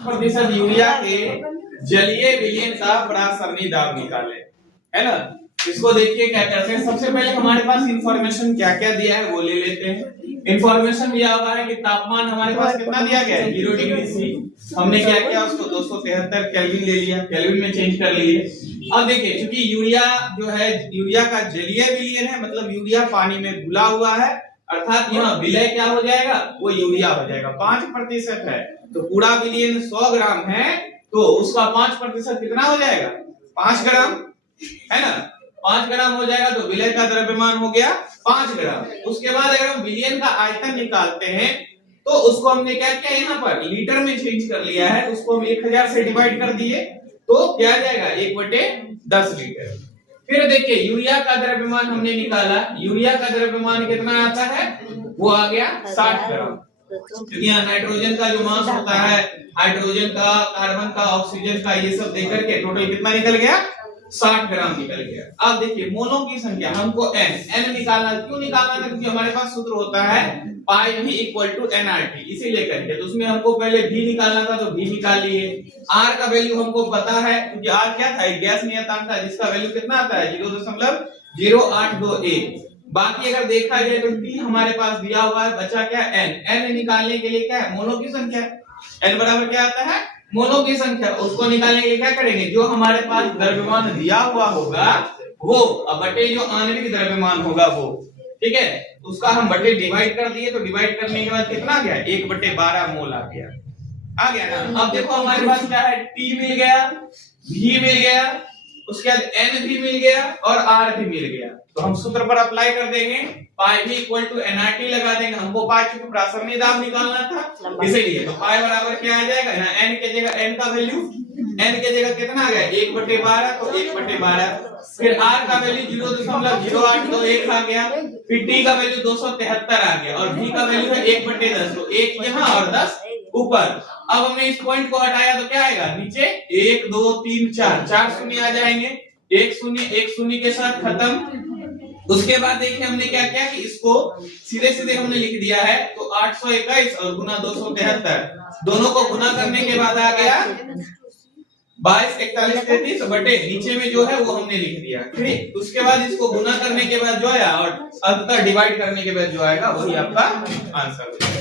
प्रतिशत यूरिया के जलीय विलयन का परासरणी दाब निकाले, है ना। इसको देखिए क्या करते हैं। सबसे पहले हमारे पास इंफॉर्मेशन क्या क्या दिया है वो ले लेते हैं। इंफॉर्मेशन दिया हुआ है कि तापमान हमारे पास कितना दिया गया है 0 डिग्री सी। हमने क्या किया उसको 273 केल्विन ले लिया, केल्विन में चेंज कर लिए। अब देखिए क्योंकि यूरिया जो है यूरिया का जलीय विलयन है, मतलब यूरिया पानी में घुला हुआ है, अर्थात यहाँ विलय क्या हो जाएगा वो यूरिया हो जाएगा। 5% है तो पूरा विलयन 100 ग्राम है तो उसका 5% कितना हो जाएगा 5 ग्राम, है ना। 5 ग्राम हो जाएगा तो विलय का द्रव्यमान हो गया 5 ग्राम। उसके बाद अगर हम विलयन का आयतन निकालते हैं तो उसको हमने क्या किया यहाँ पर लीटर में चेंज कर लिया है, तो उसको हम 1000 से डिवाइड कर दिए तो क्या आ जाएगा 1/10 लीटर। फिर देखिए यूरिया का द्रव्यमान हमने निकाला, यूरिया का द्रव्यमान कितना आता है वो आ गया 60 ग्राम, क्योंकि यहाँ नाइट्रोजन का जो मास होता है, हाइड्रोजन का, कार्बन का, ऑक्सीजन का, ये सब देकर के टोटल कितना निकल गया 60 ग्राम निकल गया। अब देखिए मोलों की संख्या हमको n निकालना, क्यों निकालना था क्योंकि हमारे पास सूत्र होता है पाई v इक्वल टू nRT, इसीलिए करके तो उसमें हमको पहले v निकालना था तो v निकाल लिए। r का वैल्यू हमको पता है क्योंकि r क्या था एक गैस नियतांक था जिसका वैल्यू कितना आता है 0.0821। बाकी अगर देखा जाए तो t हमारे पास दिया हुआ है, बचा क्या n निकालने के लिए क्या है मोलों की संख्या, n बराबर क्या आता है मोलों की संख्या। उसको निकालने के लिए क्या करेंगे जो हमारे पास द्रव्यमान दिया हुआ होगा वो बटे जो आणविक द्रव्यमान होगा वो, ठीक है, उसका हम बटे डिवाइड कर दिए, तो डिवाइड करने के बाद कितना आ गया 1/12 मोल आ गया ना। अब देखो हमारे पास क्या है t मिल गया, v मिल गया, उसके बाद n भी मिल गया और r भी मिल गया। तो हम सूत्र पर अप्लाई कर देंगे पाई v इक्वल टू nRT लगा देंगे। हमको पाई के प्रासरणी दाब निकालना था इसीलिए, तो पाई बराबर क्या आ जाएगा यहाँ n के जगह n का वैल्यू n के जगह कितना आ गया 1/12 तो 1/12। फिर r का वैल्यू 0.0821 आ गया, फिर t का वैल्यू 273 आ गया और v का वैल्यू है 1/10, तो 1 यहाँ और 10 ऊपर। अब हमने इस पॉइंट को हटाया तो क्या आएगा नीचे 1 2 3 4 शून्य आ जाएंगे, एक शून्य के साथ खत्म। उसके बाद देखिए हमने क्या किया कि इसको सीधे सीधे हमने लिख दिया है, तो 821 और गुना 273 दोनों को गुना करने के बाद आ गया 22 41 33 बटे नीचे में जो है वो हमने लिख दिया, ठीक। उसके बाद इसको गुना करने के बाद जो है और अंततः डिवाइड करने के बाद जो आएगा वही आपका आंसर हो जाएगा।